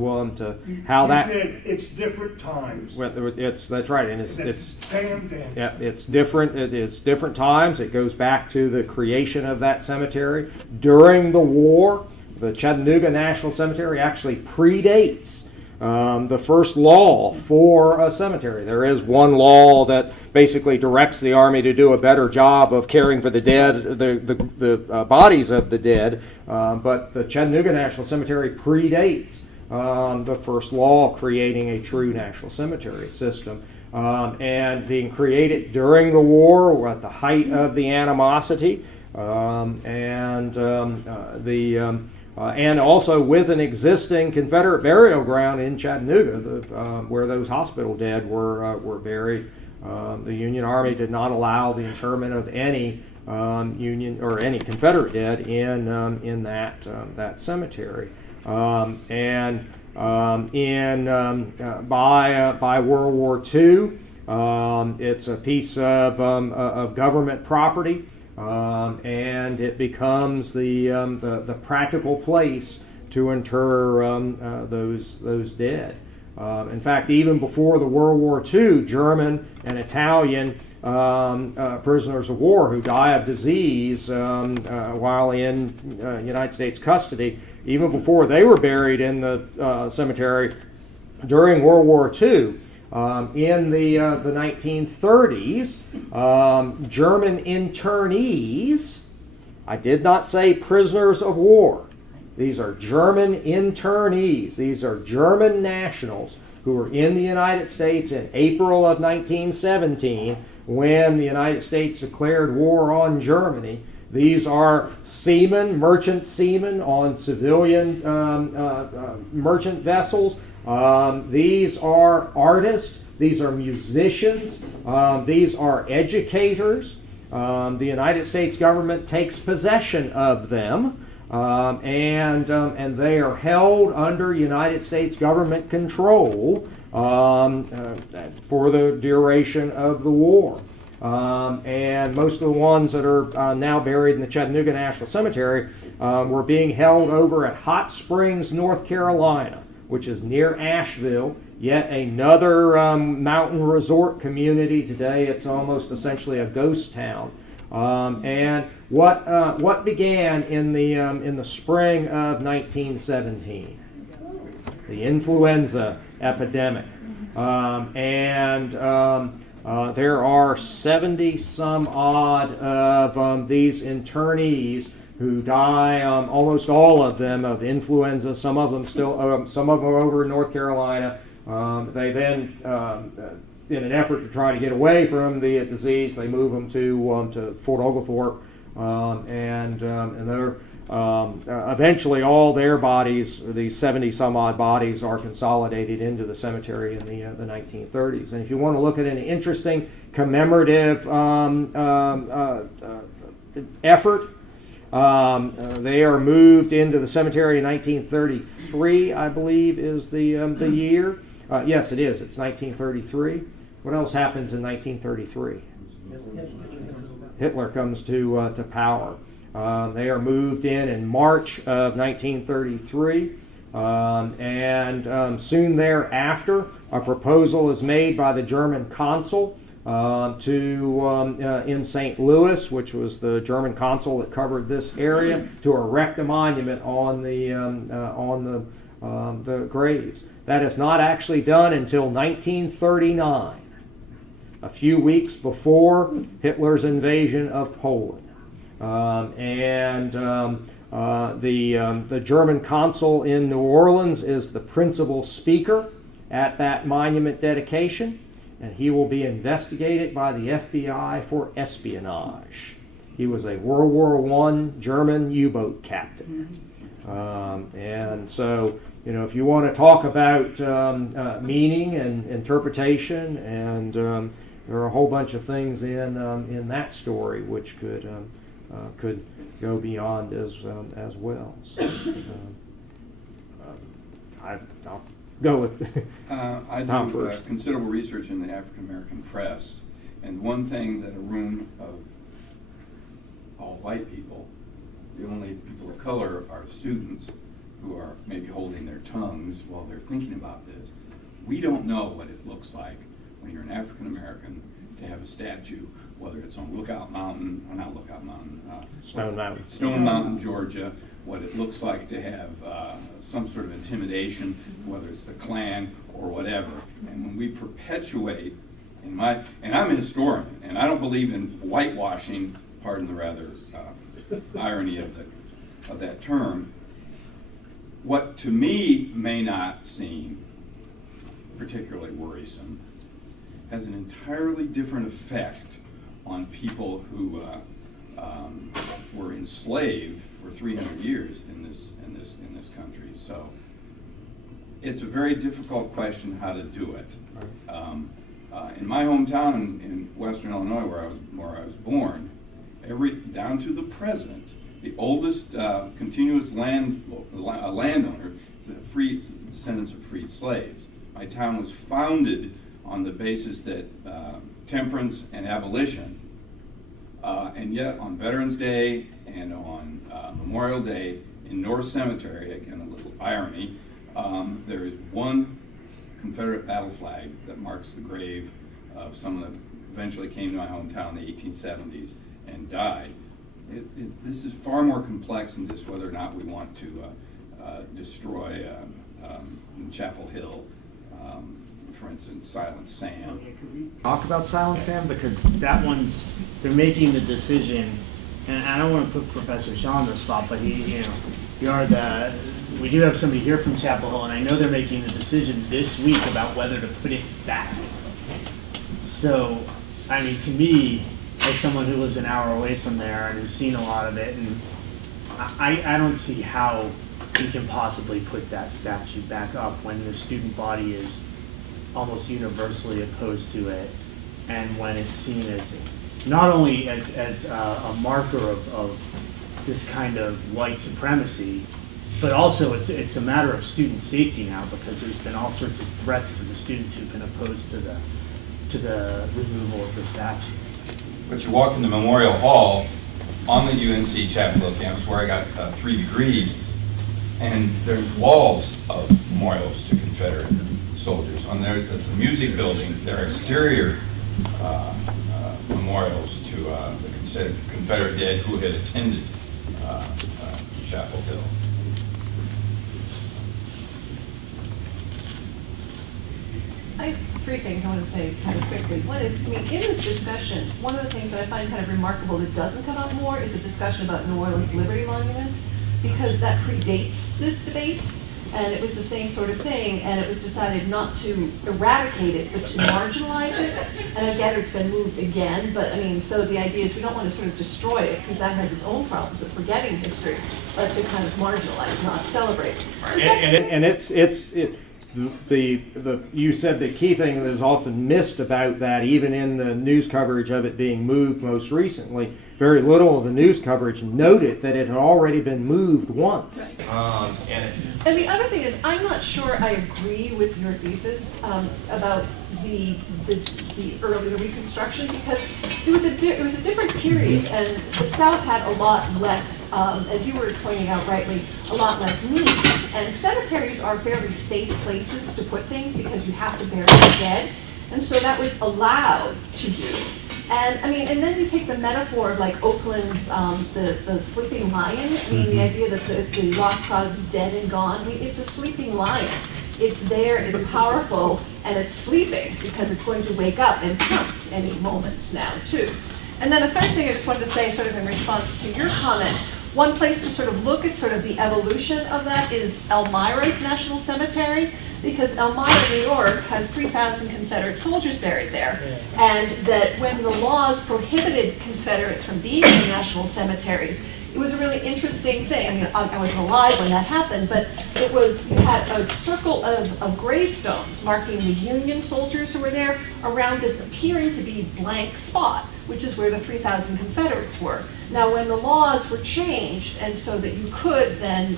how You that. said it's different times. Well, that's right, and it's Pam dancing. yeah, it's different. It's different times. It goes back to the creation of that cemetery during the war. The Chattanooga National Cemetery actually predates the first law for a cemetery. There is one law that basically directs the Army to do a better job of caring for the dead, the bodies of the dead, but the Chattanooga National Cemetery predates the first law creating a true national cemetery system. And being created during the war at the height of the animosity, and also with an existing Confederate burial ground in Chattanooga, where those hospital dead were buried. The Union Army did not allow the interment of any Union or any Confederate dead in that cemetery. By World War II, it's a piece of government property. And it becomes the practical place to inter those dead. In fact, even before the World War II, German and Italian prisoners of war who die of disease while in United States custody, even before they were buried in the cemetery during World War II. In the 1930s, German internees, I did not say prisoners of war, these are German internees, these are German nationals who were in the United States in April of 1917 when the United States declared war on Germany. These are seamen, merchant seamen on civilian merchant vessels. These are artists, these are musicians, these are educators. The United States government takes possession of them, and they are held under United States government control for the duration of the war. And most of the ones that are now buried in the Chattanooga National Cemetery were being held over at Hot Springs, North Carolina, which is near Asheville, yet another mountain resort community. Today it's almost essentially a ghost town. And what began in the spring of 1917? The influenza epidemic. There are 70 some odd of these internees who die, almost all of them of influenza. Some of them are over in North Carolina. They then, in an effort to try to get away from the disease, they move them to Fort Oglethorpe, and they're eventually all their bodies, these 70 some odd bodies, are consolidated into the cemetery in the 1930s. And if you want to look at an interesting commemorative effort, they are moved into the cemetery in 1933, I believe, is the year. Yes, it is. It's 1933. What else happens in 1933? Hitler comes to power. They are moved in March of 1933, and soon thereafter, a proposal is made by the German consul in St. Louis, which was the German consul that covered this area, to erect a monument on the graves. That is not actually done until 1939, a few weeks before Hitler's invasion of Poland. The German consul in New Orleans is the principal speaker at that monument dedication, and he will be investigated by the FBI for espionage. He was a World War I German U-boat captain. And so, if you want to talk about meaning and interpretation, and there are a whole bunch of things in that story which could go beyond as well. So, I'll go with I Tom do first. considerable research in the African American press, and one thing that a room of all white people, the only people of color are students who are maybe holding their tongues while they're thinking about this. We don't know what it looks like when you're an African American to have a statue, whether it's on Lookout Mountain, or not Lookout Mountain, Stone Mountain. Stone Mountain, Georgia, what it looks like to have some sort of intimidation, whether it's the Klan or whatever. And when we perpetuate, and I'm a historian, and I don't believe in whitewashing, pardon the rather irony of that term, what to me may not seem particularly worrisome has an entirely different effect on people who were enslaved for 300 years in this country. So it's a very difficult question how to do it. In my hometown in Western Illinois, where I was born, down to the present, the oldest continuous landowner is descendants of freed slaves. My town was founded on the basis that temperance and abolition, and yet on Veterans Day and on Memorial Day in North Cemetery, again a little irony, there is one Confederate battle flag that marks the grave of someone that eventually came to my hometown in the 1870s and died. This is far more complex than just whether or not we want to destroy Chapel Hill, for instance, Silent Sam. Okay, could we talk about Silent Sam? Because that one's, they're making the decision, and I don't want to put Professor Shaw on the spot, but we do have somebody here from Chapel Hill, and I know they're making a decision this week about whether to put it back. So, I mean, to me, as someone who lives an hour away from there and who's seen a lot of it, and I don't see how we can possibly put that statue back up when the student body is almost universally opposed to it, and when it's seen as not only as a marker of this kind of white supremacy, but also it's a matter of student safety now, because there's been all sorts of threats to the students who've been opposed to the removal of the statue. But you walk into Memorial Hall on the UNC Chapel Hill campus, where I got 3 degrees, and there's walls of memorials to Confederate soldiers. On the music building, there are exterior memorials to the Confederate dead who had attended Chapel Hill. I have 3 things I want to say kind of quickly. One is, I mean, in this discussion, one of the things that I find kind of remarkable that doesn't come up more is a discussion about New Orleans Liberty Monument, because that predates this debate, and it was the same sort of thing, and it was decided not to eradicate it, but to marginalize it. And I get it's been moved again, but I mean, so the idea is we don't want to sort of destroy it, because that has its own problems of forgetting history, but to kind of marginalize, not celebrate. You said the key thing that is often missed about that, even in the news coverage of it being moved most recently, very little of the news coverage noted that it had already been moved once. Right. And the other thing is, I'm not sure I agree with your thesis about the earlier Reconstruction, because it was a different period, and the South had a lot less, as you were pointing out rightly, a lot less needs. And cemeteries are very safe places to put things because you have to bury the dead, and so that was allowed to do. And I mean, and then you take the metaphor of like Oakland's the sleeping lion. I mean, the idea that the lost cause is dead and gone. I mean, it's a sleeping lion. It's there, it's powerful, and it's sleeping because it's going to wake up and pounce any moment now too. And then a third thing I just wanted to say, sort of in response to your comment, one place to sort of look at sort of the evolution of that is Elmira's National Cemetery, because Elmira, New York, has 3,000 Confederate soldiers buried there. And that when the laws prohibited Confederates from being in national cemeteries, it was a really interesting thing. I mean, I wasn't alive when that happened, but it was, you had a circle of gravestones marking the Union soldiers who were there around this appearing to be blank spot, which is where the 3,000 Confederates were. Now, when the laws were changed, and so that you could then,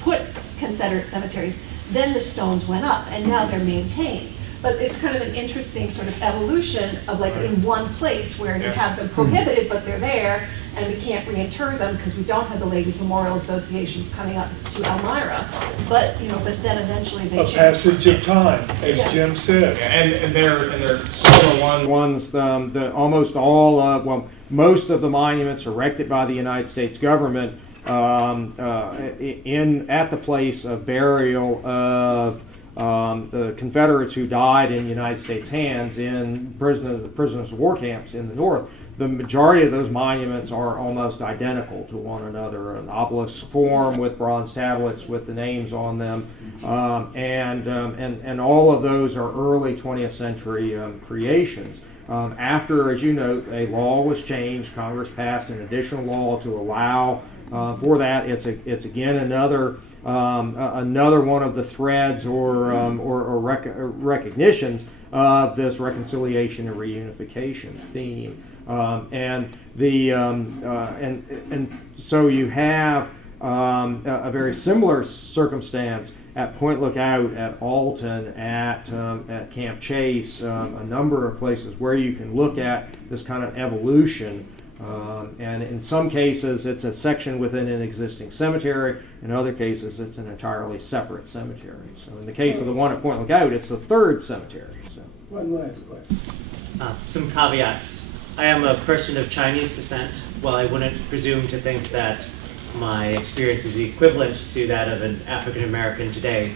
put Confederate cemeteries, then the stones went up, and now they're maintained. But it's kind of an interesting sort of evolution of like in one place where you have them prohibited, but they're there, and we can't reinter them because we don't have the Ladies Memorial Associations coming up to Elmira. But, you know, but then eventually they A change. passage of time, Yeah. as Jim said. And they're similar ones. The almost all well, most of the monuments erected by the United States government at the place of burial of the Confederates who died in United States hands in prisoners of war camps in the North. The majority of those monuments are almost identical to one another, an obelisk form with bronze tablets with the names on them, and all of those are early 20th century creations. After, as you note, a law was changed, Congress passed an additional law to allow for that. It's again another one of the threads or recognitions of this reconciliation and reunification theme. And so you have a very similar circumstance at Point Lookout, at Alton, at Camp Chase, a number of places where you can look at this kind of evolution. And in some cases, it's a section within an existing cemetery. In other cases, it's an entirely separate cemetery. So in the case of the one at Point Lookout, it's the third cemetery. So. One last question. Some caveats. I am a person of Chinese descent. While I wouldn't presume to think that my experience is equivalent to that of an African American today,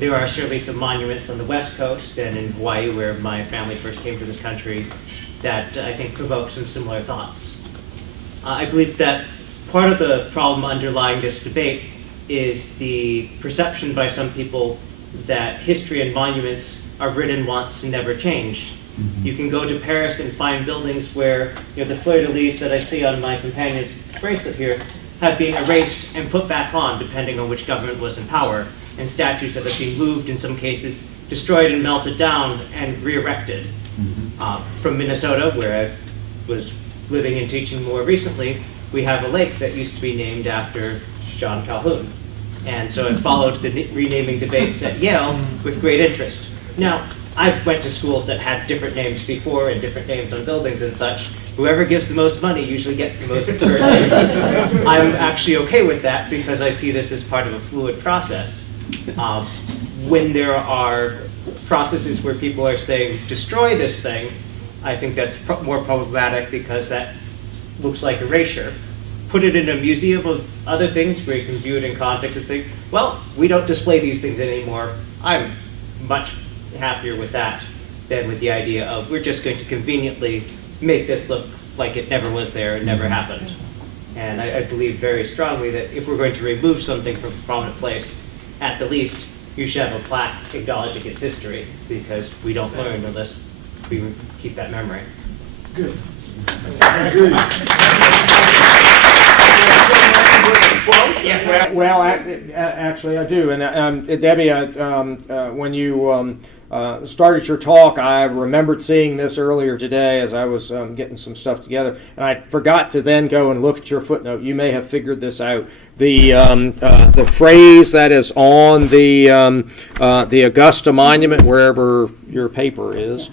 there are certainly some monuments on the West Coast and in Hawaii, where my family first came to this country, that I think provoke some similar thoughts. I believe that part of the problem underlying this debate is the perception by some people that history and monuments are written once and never changed. You can go to Paris and find buildings where, you know, the fleur-de-lis that I see on my companion's bracelet here have been erased and put back on, depending on which government was in power, and statues that have been moved, in some cases, destroyed and melted down and re-erected. From Minnesota, where I was living and teaching more recently, we have a lake that used to be named after John Calhoun. And so I followed the renaming debates at Yale with great interest. Now, I went to schools that had different names before and different names on buildings and such. Whoever gives the most money usually gets the most third names. I'm actually okay with that because I see this as part of a fluid process. When there are processes where people are saying, destroy this thing, I think that's more problematic because that looks like erasure. Put it in a museum of other things where you can view it in context and say, well, we don't display these things anymore. I'm much happier with that than with the idea of we're just going to conveniently make this look like it never was there and never happened. And I believe very strongly that if we're going to remove something from a prominent place, at the least, you should have a plaque acknowledging its history, because we don't learn unless we keep that memory. Good. Well, actually, I do. And Debbie, when you started your talk, I remembered seeing this earlier today as I was getting some stuff together, and I forgot to then go and look at your footnote. You may have figured this out. The phrase that is on the Augusta Monument, wherever your paper is.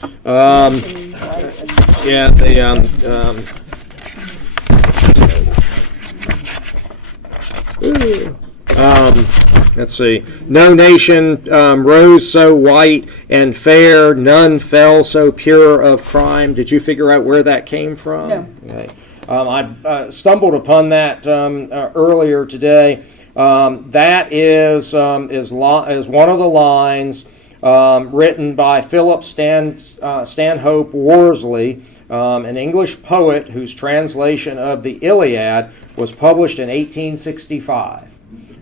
Let's see. No nation rose so white and fair, none fell so pure of crime. Did you figure out where that came from? No. Okay. I stumbled upon that earlier today. That is one of the lines written by Philip Stanhope Worsley, an English poet whose translation of the Iliad was published in 1865.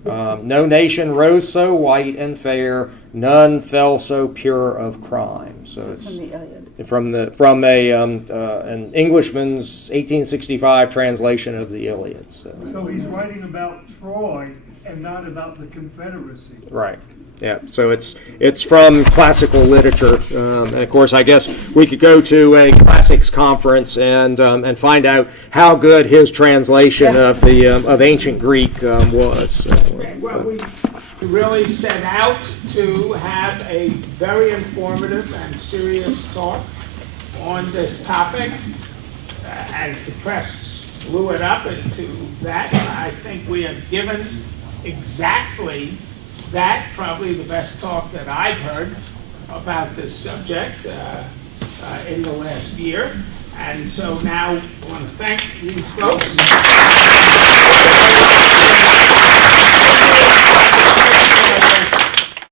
No nation rose so white and fair, none fell so pure of crime. So it's from an Englishman's 1865 translation of the Iliad. So he's writing about Troy and not about the Confederacy. Right. Yeah. So it's from classical literature, and of course, I guess we could go to a classics conference and find out how good his translation of ancient Greek was. Well, to really set out to have a very informative and serious talk on this topic. As the press blew it up into that, I think we have given exactly that, probably the best talk that I've heard about this subject in the last year. And so now I want to thank these folks.